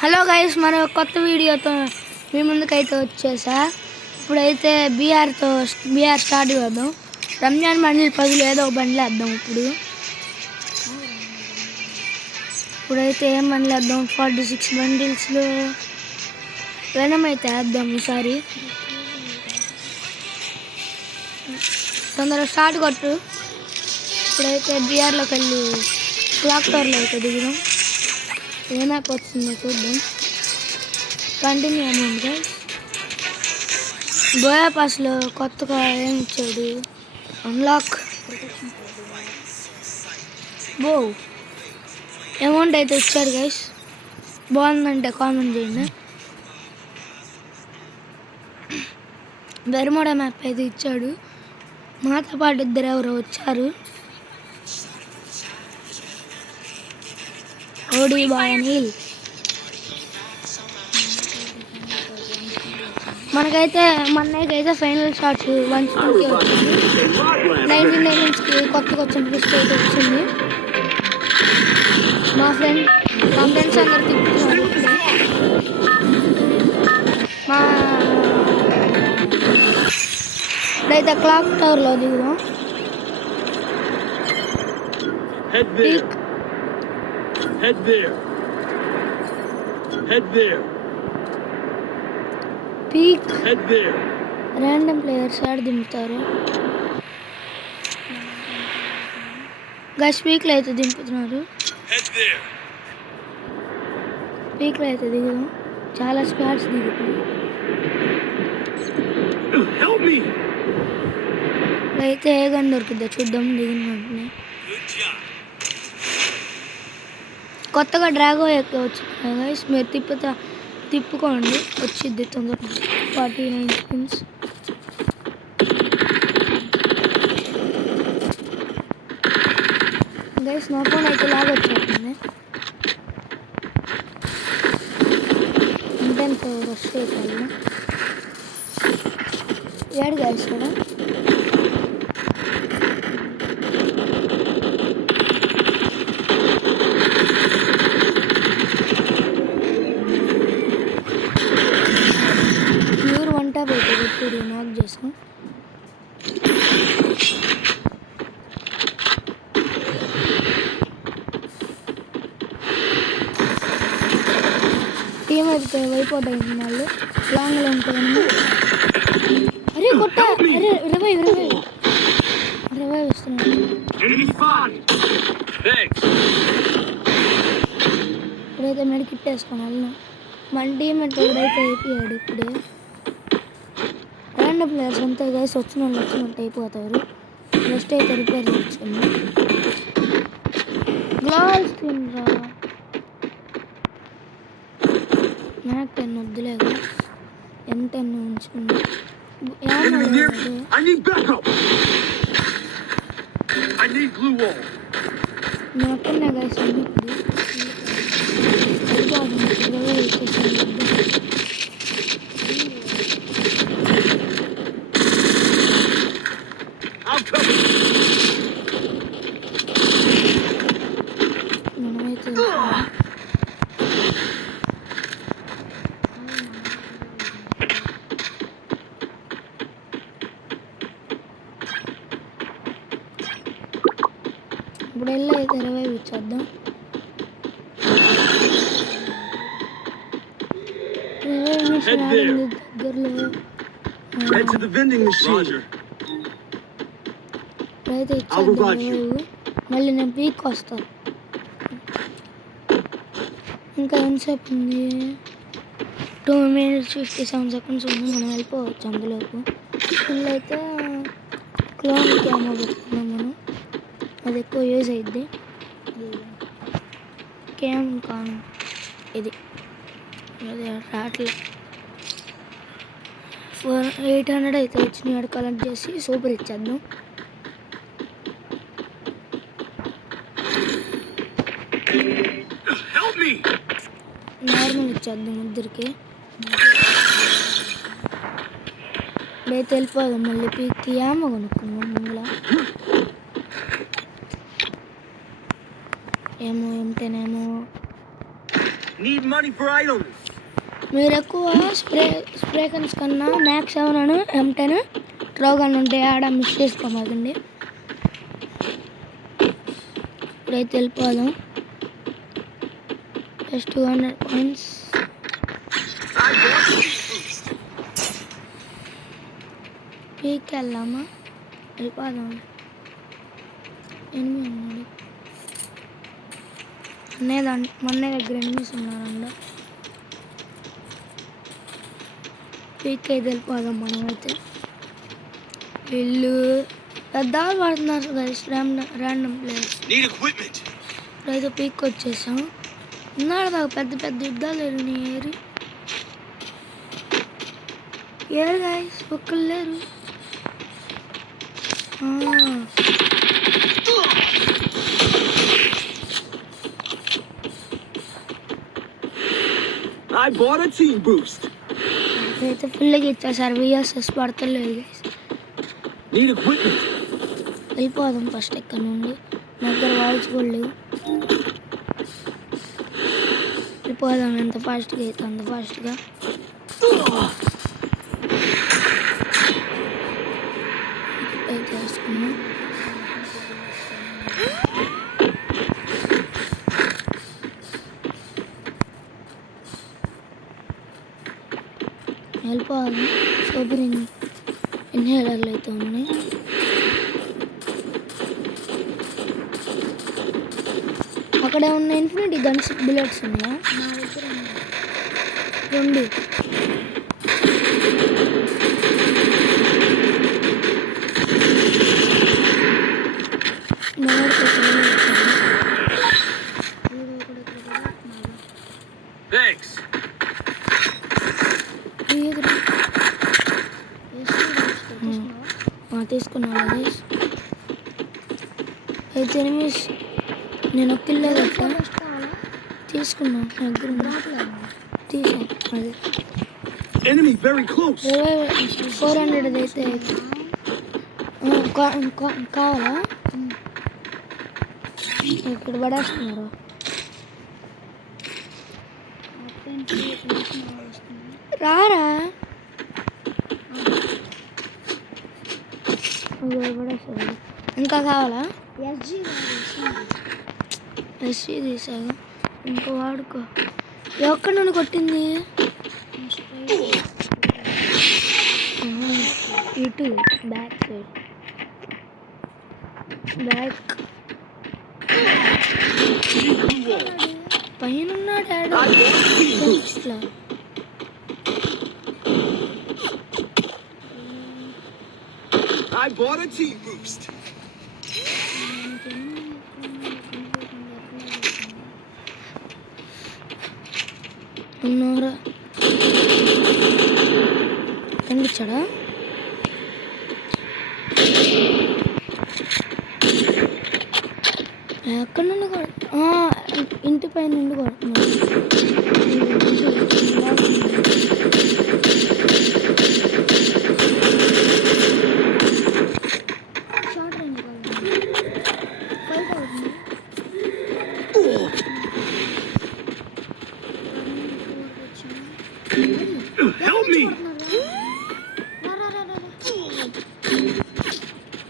Hello guys, మన కొత్త వీడియోతో మీ ముందుకైతే వచ్చేసా. ఇప్పుడైతే బీఆర్ స్టార్ట్ చేద్దాం. రంజాన్ బండిల్ 10 ఏదో ఒక బండ్లు వేద్దాం. ఇప్పుడైతే ఏం బండ్లు వేద్దాం? 46 బండిల్స్లో వెనమ్ అయితే వేద్దాం ఈసారి. తొందరగా స్టార్ట్ కొట్టు. ఇప్పుడైతే బీఆర్లోకి వెళ్ళి క్లాక్ టవర్లో అయితే దిగుదాం. ఏ మ్యాప్ వచ్చిందో చూద్దాం. Continue amount guys. బోయా పాస్లో కొత్తగా ఏమి ఇచ్చాడు? అన్లాక్ బో అమౌంట్ అయితే ఇచ్చాడు గైస్. బాగుందంటే కామెంట్ చేయండి. బెర్మోడా మ్యాప్ అయితే ఇచ్చాడు. మాతో పాటు ఇద్దరు ఎవరో వచ్చారు. ఓడి బాయ్ అనిల్. మనకైతే మొన్నకైతే ఫైనల్ షాట్ 150కి వచ్చింది. 19 డైమండ్స్కి కొత్తగా వచ్చిన లిస్ట్ అయితే వచ్చింది. మా ఫ్రెండ్స్ అందరు తిప్పుతున్నారు. ఇప్పుడైతే క్లాక్ టవర్లో దిగుదాం. Head there. Peek. Head there. Random players ఆడ దింపుతారు. గైస్ పీక్లో అయితే దింపుతున్నారు. పీక్లో అయితే దిగుదాం. చాలా స్పాట్స్ దిగుతుంది. అయితే ఏ గన్ దొరుకుద్దో చూద్దాం దిగిన వెంటనే. కొత్తగా డ్రాగో ఎక్క వచ్చింది గైస్. మీరు తిప్పుకోండి, వచ్చిద్ది తొందరగా. 49 స్పిన్స్. గైస్ నా ఫోన్ అయితే లాగ్ వచ్చేస్తుంది. ఇంటెన్స్ వస్తే కదా ఏడు గైస్ కదా. నాక్ చేసాం. టీం అయితే వైపోట్ అయింది. వాళ్ళు లాంగ్లో ఉంటాయని. అరే కొట్ట. అరే రివైవ్ ఇస్తున్నాను. ఇప్పుడైతే మెడికిట్ వేసుకొని వెళ్ళినా. మన టీం అంటే ఎవడైతే అయిపోయాడు. ఇప్పుడే ర్యాండమ్ ప్లేయర్స్ అంతా గైస్ వచ్చినట్టు అయిపోతారు. నెక్స్ట్ అయితే రిపేర్ చేయించుకుంది. గ్లాస్ తినరా నాకు 10 వద్దులేదు. M10 ఉంచుకుంది. నాకున్నా గైస్ అన్నింది. మనమైతే ఇప్పుడు వెళ్ళి అయితే రివైవ్ ఇచ్చేద్దాం. దగ్గరలో అయితే ఇచ్చేద్దాం రివైవ్. మళ్ళీ నేను పీక్ వస్తాను. ఇంకా ఎంతసేపు ఉంది? 2 minutes 57 seconds ఉంది. మనం వెళ్ళిపోవచ్చు అందులోకి. ఫుల్ అయితే క్లోన్ క్యామో పెట్టుకున్నాం మనం. అది ఎక్కువ యూజ్ అయ్యిద్ది. క్యామ్ కాను ఇది. అది రాట్లే. 800 అయితే వచ్చినాయి. కలెక్ట్ చేసి సూపర్ ఇచ్చేద్దాం. నార్మల్ ఇచ్చేద్దాం ఇద్దరికి. అయితే వెళ్ళిపోదాం. మళ్ళీ పీక్కి ఏమో కొనుక్కున్నాం. ముందులో ఏమో M10 ఏమో Need money for items. మీరు ఎక్కువ స్ప్రే గన్స్ కన్నా మ్యాక్స్ 7 అని M10 ట్రోగన్ ఉంటే ఆడ మిస్ చేసుకోమాకండి. ఇప్పుడైతే వెళ్ళిపోదాం. జస్ట్ 200 points. పీక్ వెళ్దామా? వెళ్ళిపోదాం. ఎనిమిది ఉన్నాడు మొన్న దగ్గర ఎనిమిస్ ఉన్నారండ. పీక్ అయితే వెళ్ళిపోదాం మనం. అయితే వీళ్ళు పెద్ద పడుతున్నారు గైస్, ర్యాండమ్ ప్లేయర్స్. ఇప్పుడైతే పీక్ వచ్చేసాం. ఉన్నాడు దాకా పెద్ద పెద్ద యుద్ధాలు వెళ్ళినాయి. ఏరు గైస్, ఒక్కరు లేరు. I bought a team boost. అయితే ఫుల్గా ఇచ్చేసారు. VSS పడతలేదు గైస్. Need equipment. వెళ్ళిపోదాం ఫస్ట్ ఎక్కడ నుండి. నా దగ్గర వాయిస్ కూడా లేవు. వెళ్ళిపోదాం ఎంత ఫాస్ట్గా అయితే అంత ఫాస్ట్గా. అయితే వేసుకున్నాం. వెళ్ళిపోవాలి. సూపర్ ఇన్హేలర్లు అయితే ఉన్నాయి. అక్కడ ఉన్న ఇన్ఫినిటీ గన్స్ బుల్లెట్స్ ఉన్నాయా? నా దగ్గర 2. Thanks. తీసుకున్నాను గైస్. అయితే ఎనిమిస్ నేను ఒక్కలేదు అట్లా తీసుకున్నాను. దగ్గర తీసాను. అదే Enemy very close. 400 అయితే కావాలా? ఇక్కడ పడేస్తున్నారు. రారా పడేస్తారు. ఇంకా కావాలా? ఎస్జీ తీసాగా ఇంకా వాడుకో. ఎక్కడ నుండి కొట్టింది? ఇటు బ్యాక్ సైడ్. బ్యాక్ పైన ఉన్నాడు. I bought a team boost. ఉన్నారా? కనిపించాడా? ఎక్కడ నుండి ఇంటి పైన నుండి కొడుతున్నాడు. షార్ట్ రేంజ్ ఫైట్ అవుతుంది. Help me.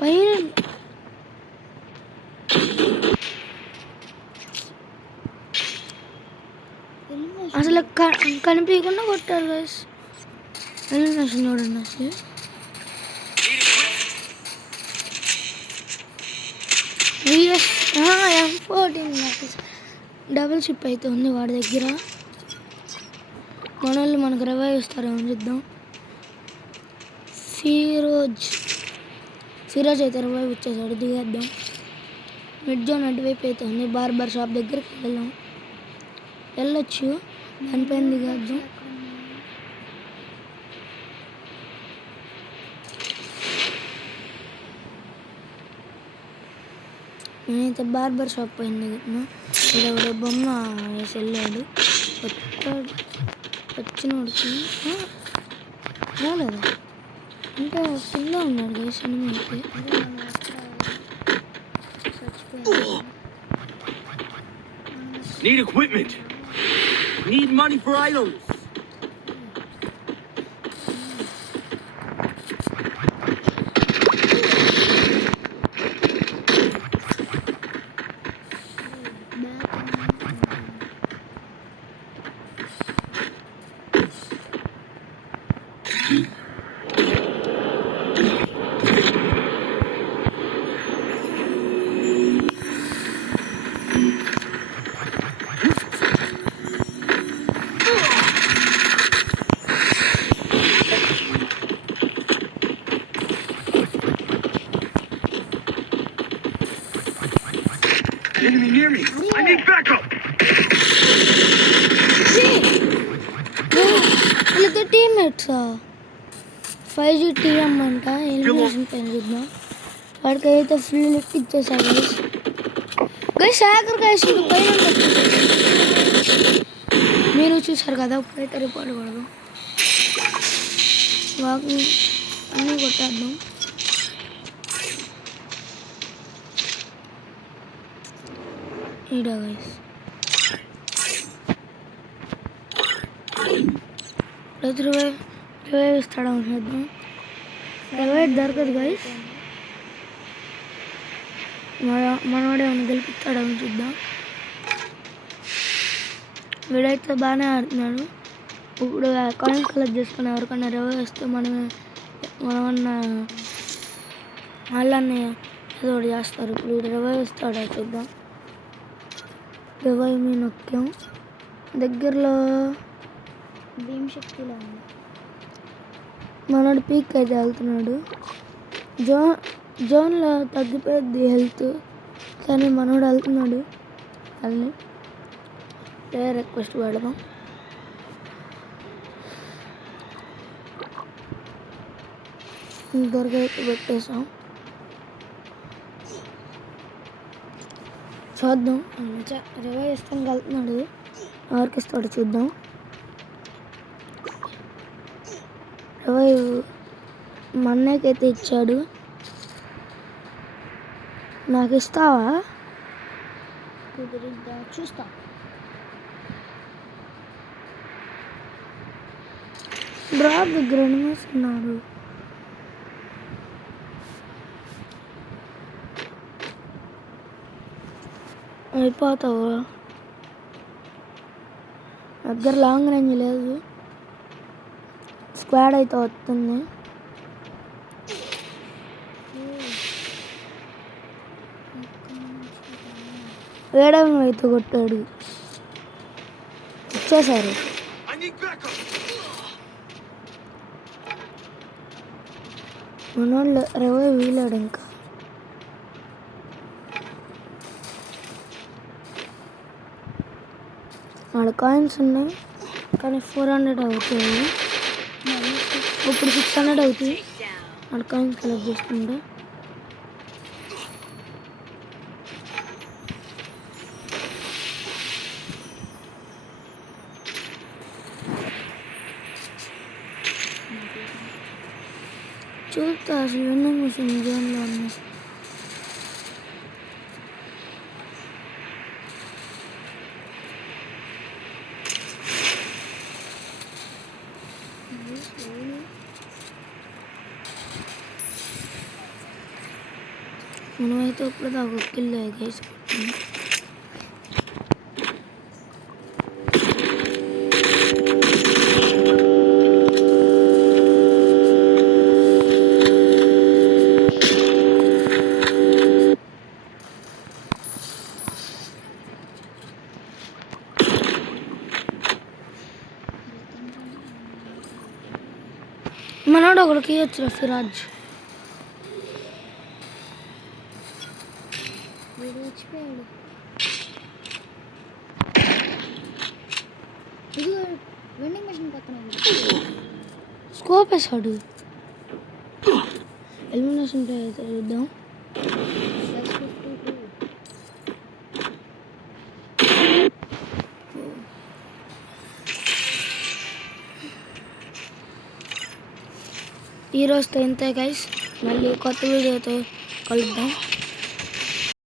పైన అసలు కనిపించకుండా కొట్టారు గైస్. ఎలిమినేషన్ చూడండి అసలు. M14 డబుల్ షిప్ అయితే ఉంది వాడి దగ్గర. మన వాళ్ళు మనకు రివైవ్ ఇస్తారేమో చూద్దాం. ఫిరోజ్ అయితే రివైవ్ ఇచ్చేసాడు. దిగేద్దాం. మిడ్ జోన్ అటువైపు అయితే ఉంది. బార్బర్ షాప్ దగ్గరికి వెళ్ళొచ్చు. దానిపైన దిగేద్దాం. నేనైతే బార్బర్ షాప్ పైన దిగుతున్నా. ఇక్కడ బొమ్మ వేసి వెళ్ళాడు. వచ్చినోడికి రాలేదా అంటే కింద ఉన్నాడు కదా సినిమా అయితే. Need equipment. Need money for items. Enemy near me. I need backup. వీళ్ళతో టీమ్మేట్సా 5G టీఎం అంట ఎలిమినేషన్ పైన చూద్దాం వాడికి అయితే ఫుల్ లిఫ్ట్ ఇచ్చేసాడు గైస్ హ్యాకర్ గైస్ పైన మీరు చూసారు కదా ఇప్పుడైతే రిపోర్ట్ కొడదాం వాకు అన్నీ కొట్టేద్దాం ఈడ గైస్ రివైవ్ ఇస్తాడా చూద్దాం రివైవ్ దొరకదు గైస్ మనవాడే ఏమైనా గెలిపిస్తాడా చూద్దాం వీడైతే బాగానే ఆడుతున్నాడు ఇప్పుడు కాయిన్స్ కలెక్ట్ చేసుకుని ఎవరికన్నా రివైవ్ వస్తే మనమన్నా వాళ్ళని ఏదో ఒకటి చేస్తారు ఇప్పుడు వీడు రివైవ్ ఇస్తాడా చూద్దాం రివైవ్ మీ నొక్కాం దగ్గరలో భీమశక్తిలో ఉంది మనోడు పీక్ అయితే వెళ్తున్నాడు జోన్లో తగ్గిపోయింది హెల్త్ కానీ మనోడు వెళ్తున్నాడు వెళ్ళి ప్లేయర్ రిక్వెస్ట్ పెడదాం దొరకైతే పెట్టేసాం చూద్దాం రివైవ్ ఇస్తాం వెళ్తున్నాడు ఎవరికి ఇస్తాడు చూద్దాం రివైవ్ మన్నకైతే ఇచ్చాడు నాకు ఇస్తావా కుదిరిద్దా చూస్తా డ్రాప్ దగ్గర ఎనిమిస్ ఉన్నారు అయిపోతావు దగ్గర లాంగ్ రేంజ్ లేదు స్క్వాడ్ అయితే వస్తుంది వేయడం అయితే కొట్టాడు వచ్చేసారు మనోళ్ళు రివైవ్ వీలాడు ఇంకా వాడు కాయిన్స్ ఉన్నాయి కానీ 400 అవుతాయి ఇప్పుడు 600 అవుతాయి వాడు కాయిన్స్ కలెక్ట్ చేసుకుంటే చూస్తా అసలు వెండింగ్ మిషన్ జోన్లో ఉన్నాయి మనమైతే ఇప్పుడు దాకా కిల్ గైస్ మనోడు ఒకడికి ఇవ్వచ్చు ఫిరాజ్ వచ్చిపోయాడు ఇది వెండింగ్ మెషిన్ పక్కన స్కోప్ వేసాడు ఎలిమినేషన్ ప్లే అయితే చూద్దాం ఈరోజుతో ఇంతే గైస్ మళ్ళీ కొత్త వీడియోతో కలుద్దాం